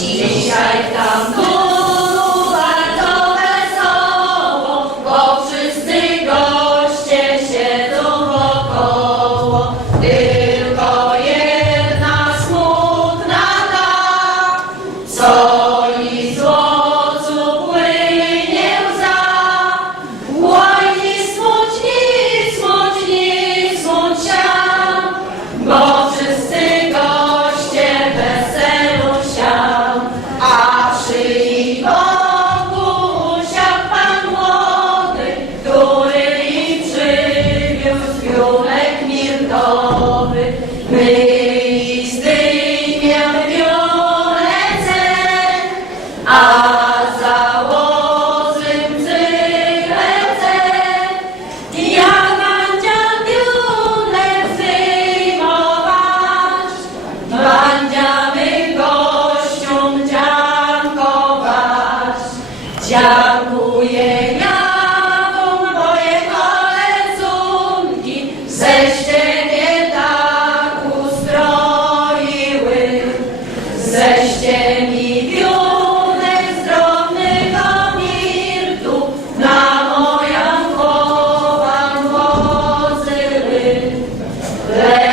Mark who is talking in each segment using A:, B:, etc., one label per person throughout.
A: Dzisiaj Good.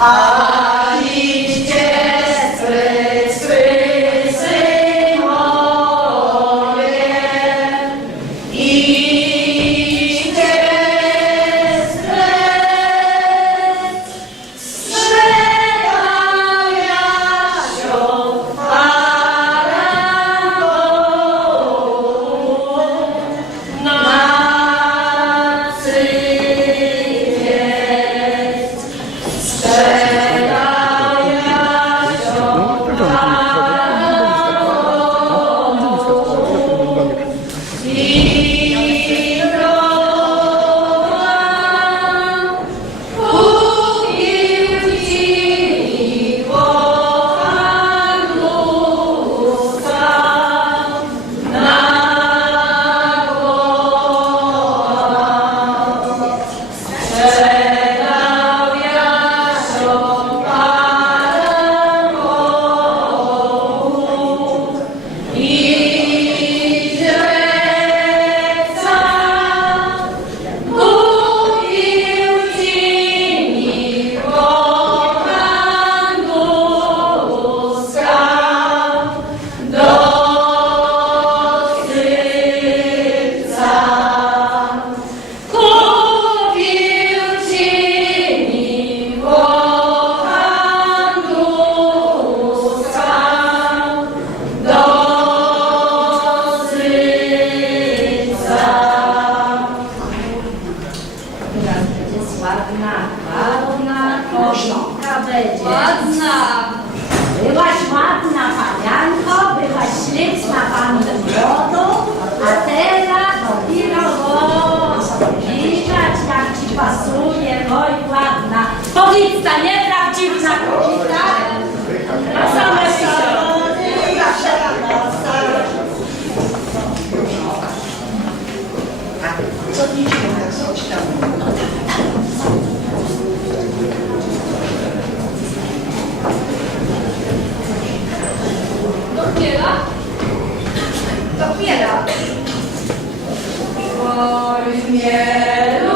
A: 아. Sir
B: Obietnica nieprawdziwna, kobieta. A same salony, zawsze tam?
A: Oj, nie.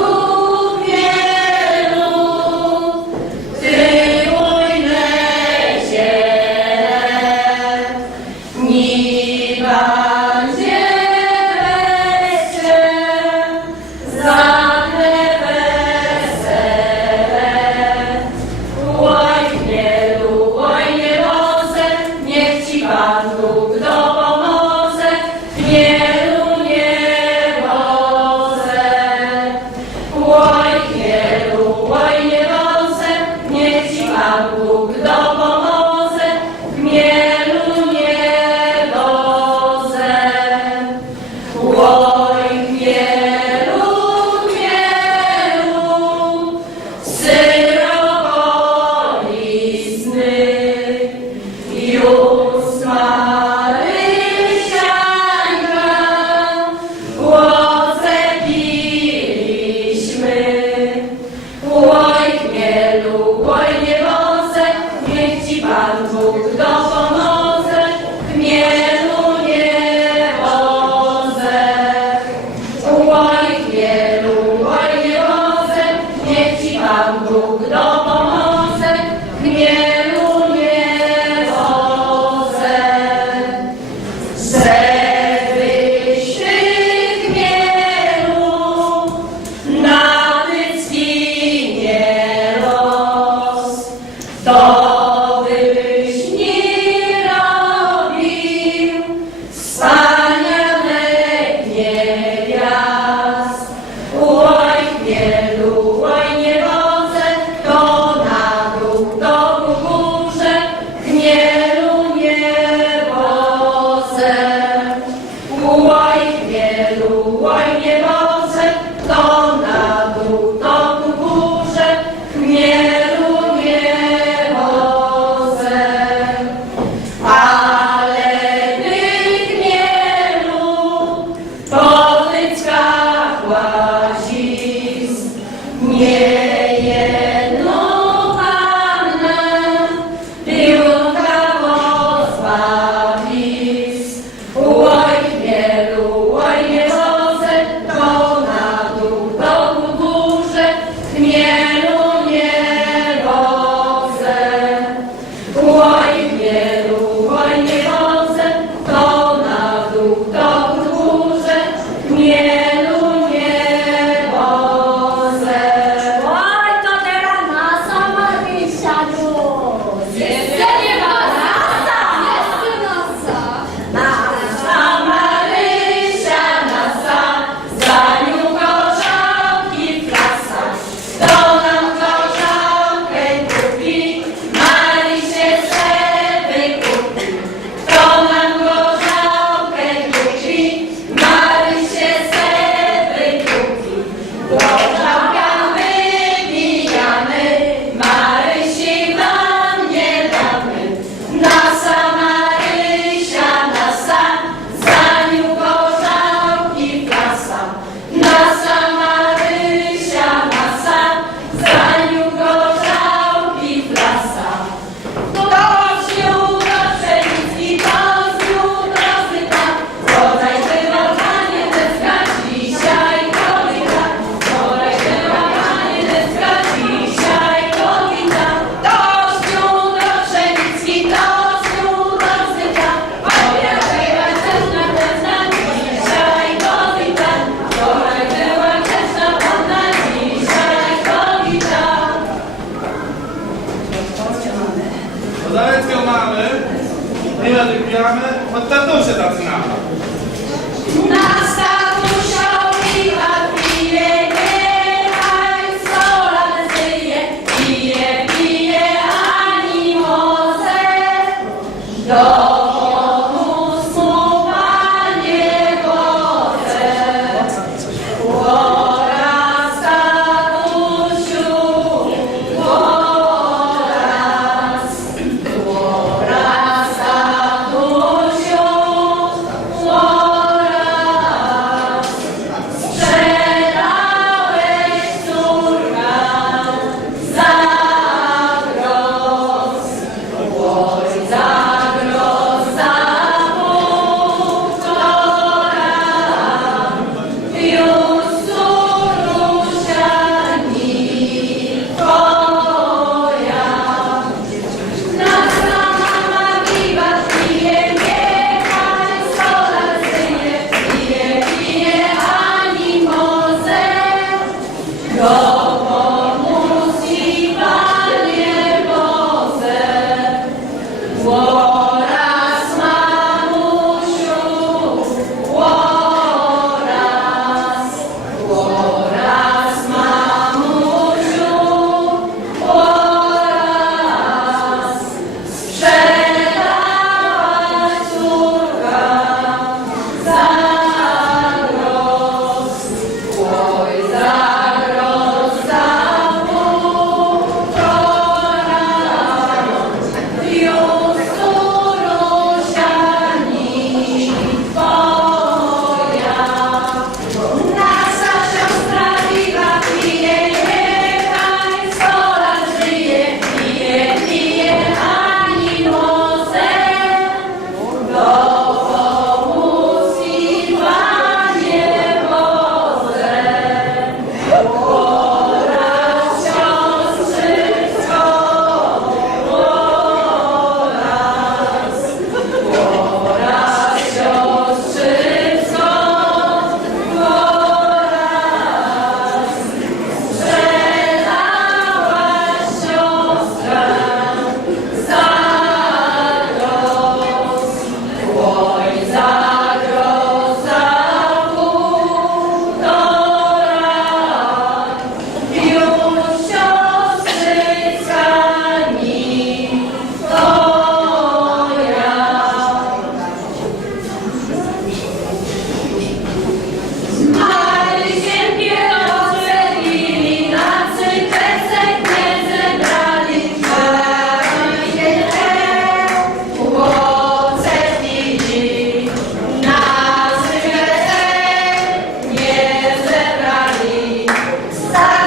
A: さい